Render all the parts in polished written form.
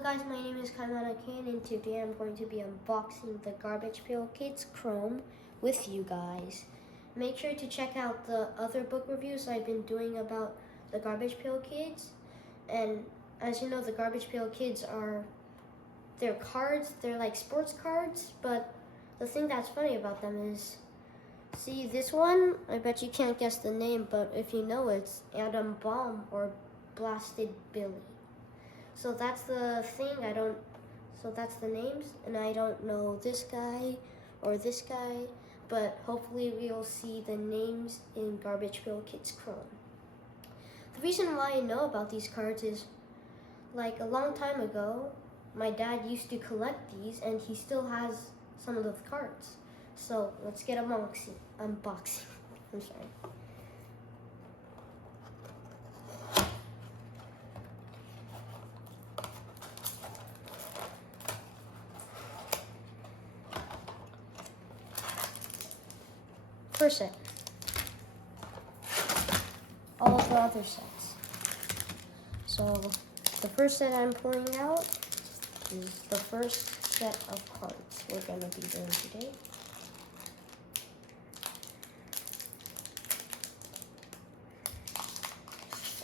Hello guys, my name is Kaimana Kane and today I'm going to be unboxing the Garbage Pail Kids Chrome with you guys. Make sure to check out the other book reviews I've been doing about the Garbage Pail Kids. And as you know, the Garbage Pail Kids they're cards, they're like sports cards, but the thing that's funny about them is, see this one, I bet you can't guess the name, but if you know it's Atom Bomb or Blasted Billy. So that's the thing, so that's the names, and I don't know this guy or this guy, but hopefully we'll see the names in Garbage Pail Kids Chrome. The reason why I know about these cards is, like a long time ago, my dad used to collect these and he still has some of those cards. So let's get unboxing. I'm sorry. First set. All of the other sets. So the first set I'm pulling out is the first set of cards we're going to be doing today.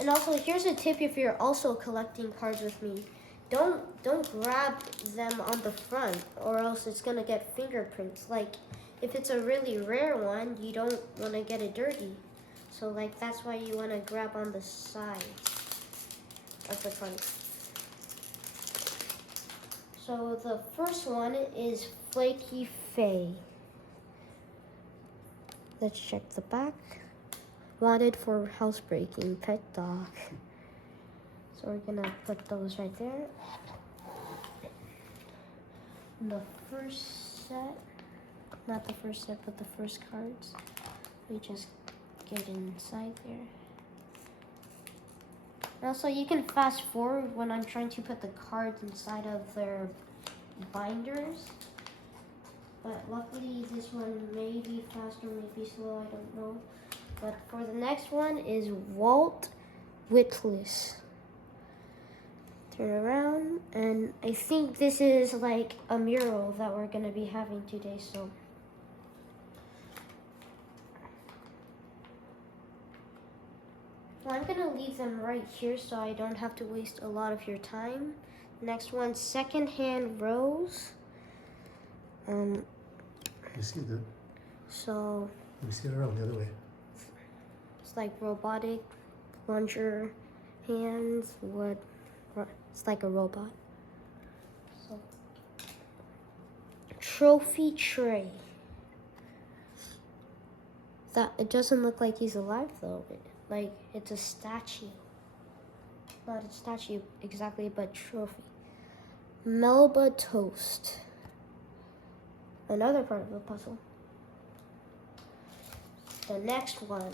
And also, here's a tip if you're also collecting cards with me. Don't grab them on the front or else it's going to get fingerprints. Like, if it's a really rare one, you don't want to get it dirty. So, like, that's why you want to grab on the sides of the card. So, the first one is Flaky Faye. Let's check the back. Wanted for housebreaking, pet dog. So we're gonna put those right there. And the first set, not the first set, but the first cards, we just get inside there. And also, you can fast forward when I'm trying to put the cards inside of their binders. But luckily, this one may be faster, may be slow, I don't know. But for the next one is Walt Whitless. Turn around, and I think this is like a mural that we're going to be having today, so. Well, I'm going to leave them right here so I don't have to waste a lot of your time. Next one, Secondhand Rose. You see that? So. Let me see it around the other way. It's like robotic plunger hands. It's like a robot. So, trophy tray. It doesn't look like he's alive though. Like it's a statue. Not a statue exactly, but trophy. Melba toast. Another part of the puzzle. The next one.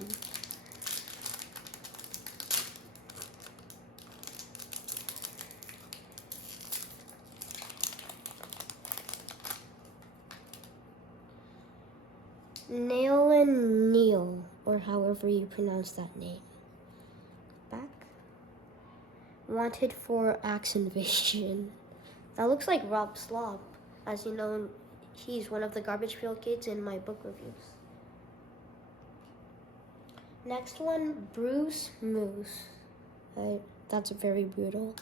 Nail and Neil, or however you pronounce that name. Back. Wanted for axe invasion. That looks like Rob Slob. As you know, he's one of the Garbage Pail Kids in my book reviews. Next one, Bruce Moose. That's very brutal.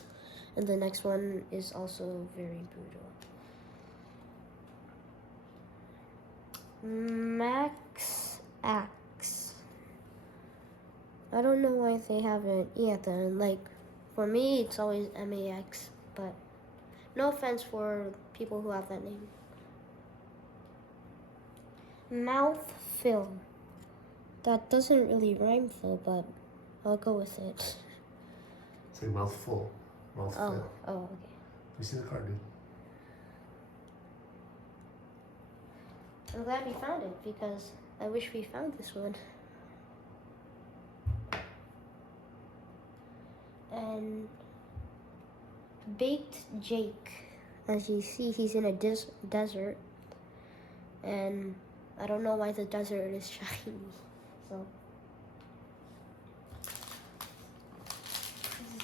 And the next one is also very brutal. Max Axe. I don't know why they have an E at the end. Like, for me, it's always MAX, but no offense for people who have that name. Mouth Fill. That doesn't really rhyme though, but I'll go with it. Say mouthful. Mouthful. Oh, okay. You see the card, dude? I'm glad we found it because I wish we found this one. And Baked Jake. As you see, he's in a desert. And I don't know why the desert is shiny. So.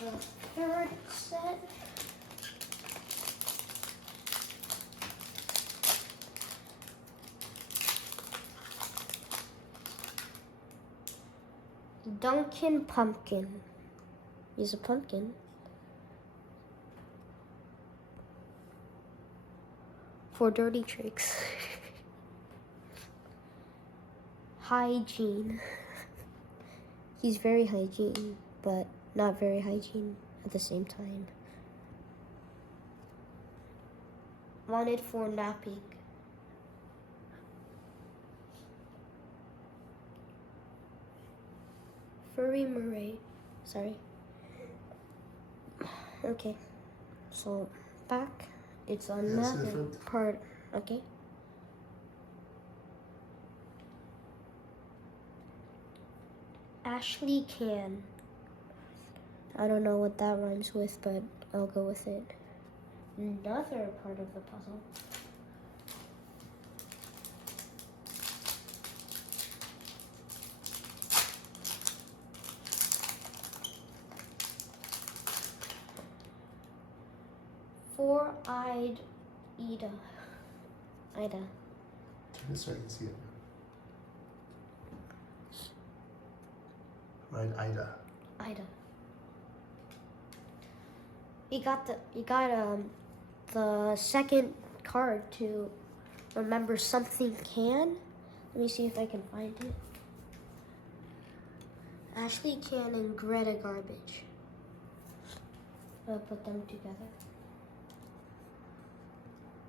The third set Duncan Pumpkin. He's a pumpkin. For dirty tricks. Hygiene. He's very hygiene, but not very hygiene at the same time. Wanted for napping. Furry Murray. Sorry. Okay. So back. It's another part. Okay. Ashley Can. I don't know what that rhymes with, but I'll go with it. Another part of the puzzle. Four-eyed Ida. Turn it so I can see it. Right, Ida. You got the second card to remember something can. Let me see if I can find it. Ashley Can and Greta Garbage. I'll put them together.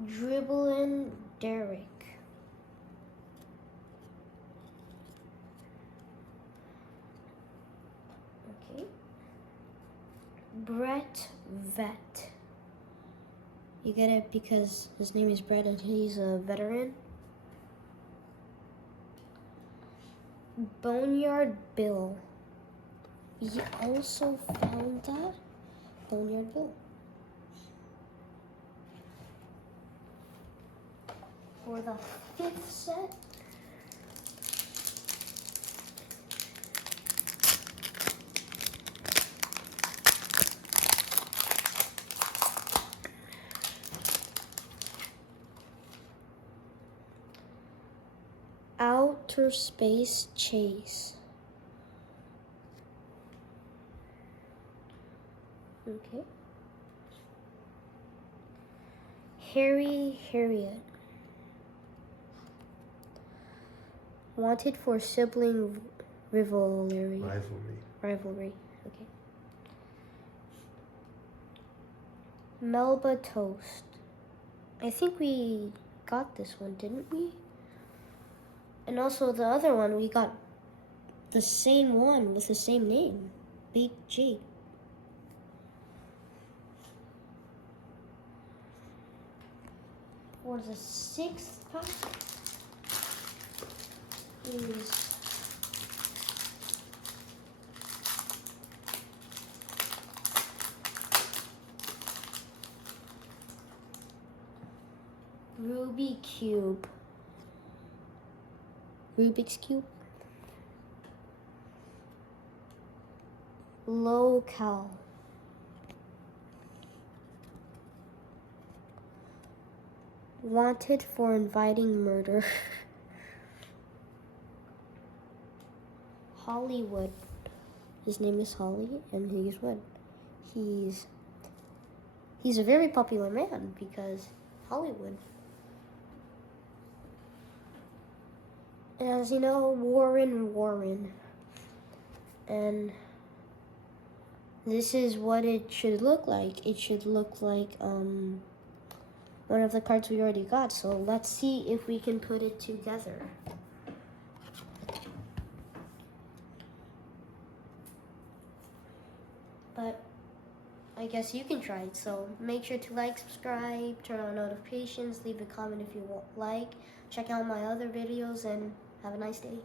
Dribblin' Derek. Okay. Brett Vet. You get it because his name is Brett and he's a veteran. Boneyard Bill. You also found that? Boneyard Bill. For the fifth set, Outer Space Chase. Okay. Harriet. Wanted for sibling rivalry. Okay. Melba Toast. I think we got this one, didn't we? And also the other one, we got the same one with the same name. Big G. For the sixth pack is Rubik's Cube. Local. Wanted for inviting murder. Hollywood. His name is Holly, and he's what? He's a very popular man because Hollywood. And as you know, Warren. And this is what it should look like. It should look like one of the cards we already got. So let's see if we can put it together. But I guess you can try it. So make sure to like, subscribe, turn on notifications, leave a comment if you like. Check out my other videos and have a nice day.